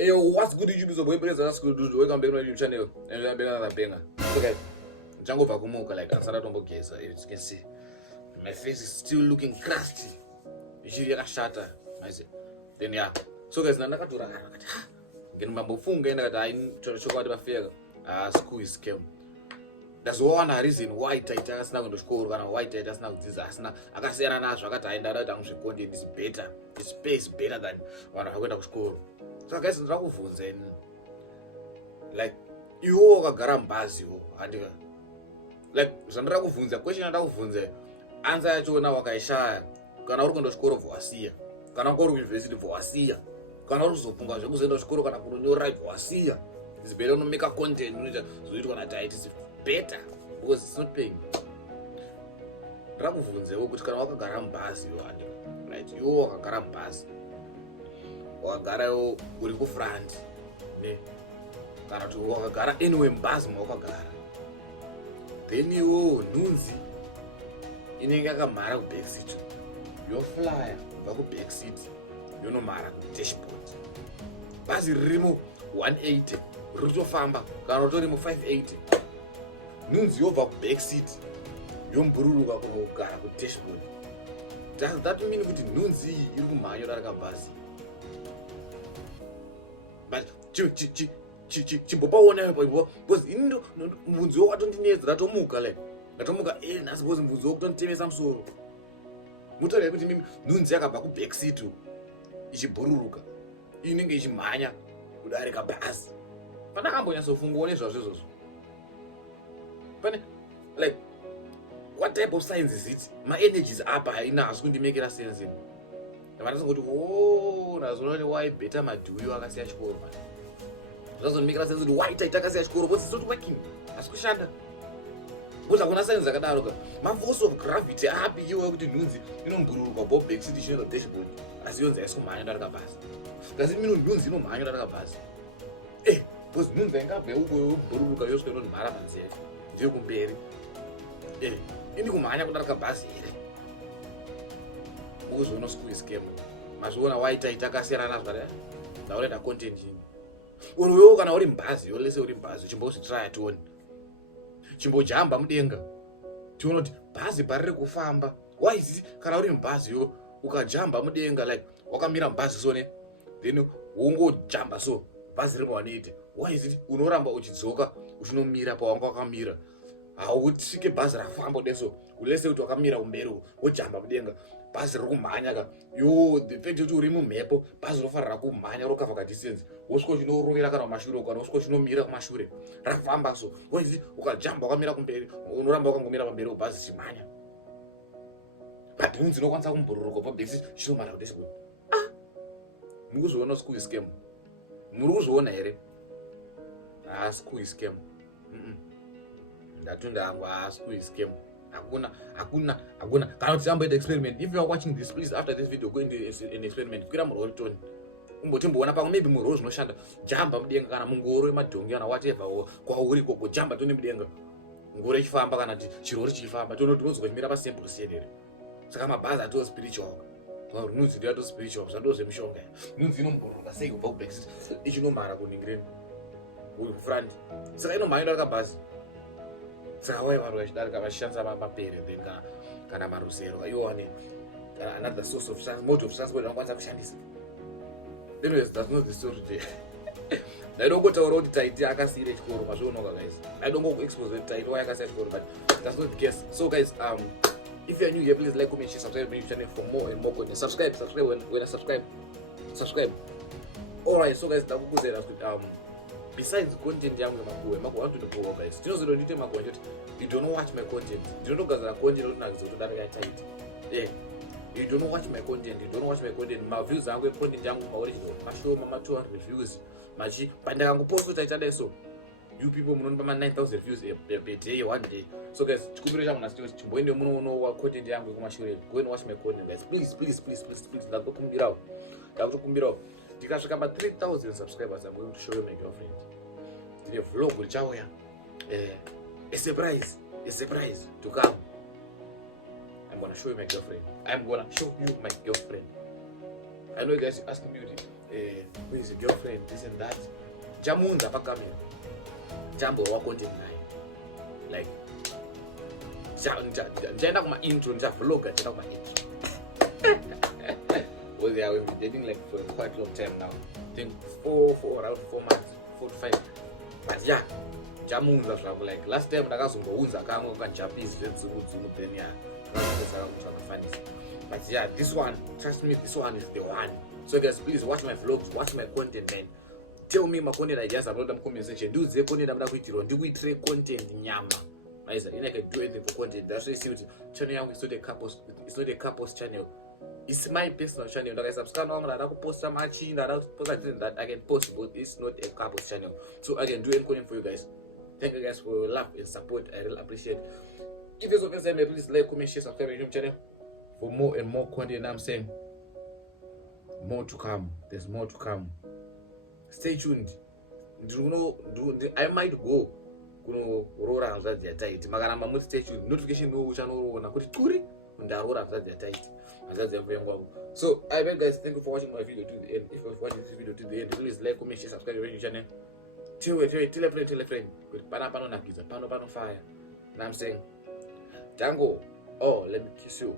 Hey, what's good YouTube? So boy, please ask you to welcome back to my YouTube channel and I'm another banger. Okay, Django Vakumuka, like I started on Bokesa. As you can see, my face is still looking crusty. You should get a shatter. I say, then yeah. So guys, Nana Katura, get my bufunga and I to show what I feel. School is scam. That's one reason why Tytie has now to school and why Tytie has now disaster. I can say an answer. I got to down the content is better. The space better than when I went to school. So guys, like you wakagara mubhazi handika like zvandira kuvhunza question yandira kuvhunza answer yachona wakaishaya kana uri kuenda kuchikoro bvowasiya kana uri kuuniversity bvowasiya kana uri kuzopunga zvekuzoenda kuchikoro kana kunonyora bvowasiya. It's better to make a content unoita zvoitwa naTytie. It's better because it's not paying. Ndira kuvhunzewo kuti kana wakagara mubhazi handika right iwo wakagara mubhazi wakagarawo uri kufront ne kana kuti wakagara anyway mubhazi mawakagara then iwo nhunzi inenge yakamhara kubackseat yoflya kubva kubackseat yonomhara kudashboard. Bhazi ririmo 180 riri kutofamba kana utorimo 580 nhunzi yobva kubackseat yombururuka kugara kudashboard. Does that mean kuti nhunzi iyi iri kumhanya kudarika bhazi? But chimbopaona because indo mvunzi wakatondinetsa ndatomuka like ndatomuka nhasi because mvunzi wakutonditemesa musoro. Mutaura kuti mimi nhunzi yakabva kubackseat ichibhururuka inenge ichimhanya kudarika bhazi. Pandakambonyatsofungawo nezvazvo izvozvo pane like what type of science is it? My energy is up haina hasi kundimekera sense ino vandasingoti nazonoti why better madhuyo akasiya chikoro man zvazondimekera sense kuti why Tytie akasiya chikoro because it's not working hasi kushanda kuti hakuna science akadaro ka maforce of gravity api iwe kuti nhunzi inombururuka bob backseat ichinoenda dashboard asi yonzi haisi kumhanya ndarika bhazi kasi mino nhunzi inomhanya ndarika bhazi because nhunzi ingabve uko yobhururuka yosvika inonimhara panze ndiyo kumberi ini kumhanya kudarika bhazi here ukuzviona school scam mazviona why Tytie akasiyana nazvo kare ndaurenda content ini uriwewo kana uri mubhazi yolese uri mubhazi uchimbozvitraya tione chimbojamba mudenga tiona kuti bhazi pariri kufamba why is it kana uri mubhazi yo ukajamba mudenga like wakamira mubhazi so ne then wongojamba so bhazi riri pa180 why is it unoramba uchidzoka uchinomira pawanga wakamira hautisvike bhazi rafamba deso ulese kuti wakamira kumberi wojamba mudenga bhazi riri kumhanya ka yo the fact kuti uri mumhepo bhazi rofarira kumhanya rokavhaka distance wosvika uchinorovera kana kumashure kana wosvika uchinomira kumashure rafamba so waizi ukajamba wakamira kumberi unoramba wakangomira pamberi bhazi chimhanya but nhunzi inokwanisa kumbururuka pabhesi chinomhara kudashboard. Muri kuzviona school scam? Muri kuzviona here? School scam. Ndatunda hangu school scam. Hakuna. Kana kuti samboita experiment. If you are watching this, please after this video go into an experiment. Kwira murori toni. Umbotimboona pamwe maybe murori zvinoshanda. Jamba mudenga kana mungoro yemadhongi kana whatever kwauri koko jamba toni mudenga. Ngoro ichifamba kana chirori chichifamba. Tinozwa chimira pasimple senere. Saka mabhazi atoo spiritual. Nhunzi ndiyato spiritual. Zvando zvemushonga. Nhunzi inombururuka sei kubva kubackseat ichinomhara kuningireni. Uri kufront. Saka inomhanya ndarika bhazi. Saka wai vanhu vachidarika vachishandisa mapere then kana marusero iwane kana another source of mode of transport vanokwanisa kushandisa. Anyways, that's not the story today. Ndaidongotaura kuti Tytie akasiyire chikoro mazvionoka guys. Ndaidongoexpose kuti Tytie why akasiya chikoro but that's not the case. So guys, if you are new here, please like, comment, share, subscribe to my YouTube channel for more and more content. Subscribe when I subscribe. Alright, so guys, besides content yangu makuwe want to know guys. Tinozodo ndite makuwe ndoti you don't watch my content. You don't gazara content unazo kudarika Tytie. You don't watch my content. My views yangu content yangu maoriginal. Mashow mama 200 views. Machi pandakangu post Tytie deso. You people munonipa 9,000 views per day, one day. So guys, chikumbiro changu nasito chimboende munono wa content yangu kumashure. Go and watch my content guys. Please. Ndakukumbirawo. Tikasvika pa 3,000 subscribers, I'm going to show you my girlfriend. The vlog richauya. A surprise to come. I'm gonna show you my girlfriend. I know you guys asking me who is a girlfriend, this and that. Jamunza pakamera. Jambo wa content naye. Like njaenda kuma intro, vlogger njaenda kuma intro. Well, they have been dating like for quite a long time now. I think around 4 months, 4 to 5. But yeah, Jamunza travel like last time ndakazongounza kamwe kanjapizi zvezungu then yeah. But yeah, this one, trust me, this one is the one. So guys, please watch my vlogs, watch my content, man. Tell me my content ideas about them comment section. Do the content I'm going to do we trade content nyama. I can do anything for content. That's why you see what channel is not a couples channel. It's my personal channel. Like I subscribe on that I post some matching that I post that I can post, but it's not a couples channel. So I can do any content for you guys. Thank you guys for your love and support. I really appreciate. If you're so first time, please like, comment, share, subscribe to my channel for more and more content. I'm saying more to come. There's more to come. Stay tuned. I might go roora hanzvadzi yaTytie. Makaramba muti stay tuned. Notification no uchanoona kuti turi ndaroora hanzvadzi yaTytie. Hanzvadzi yangu yangu. So I beg guys, thank you for watching my video to the end. If you're watching this video to the end, please like, comment, share, subscribe to my channel. Tell a friend. But pano nakiza, pano fire. And I'm saying, Tango, oh, let me kiss you.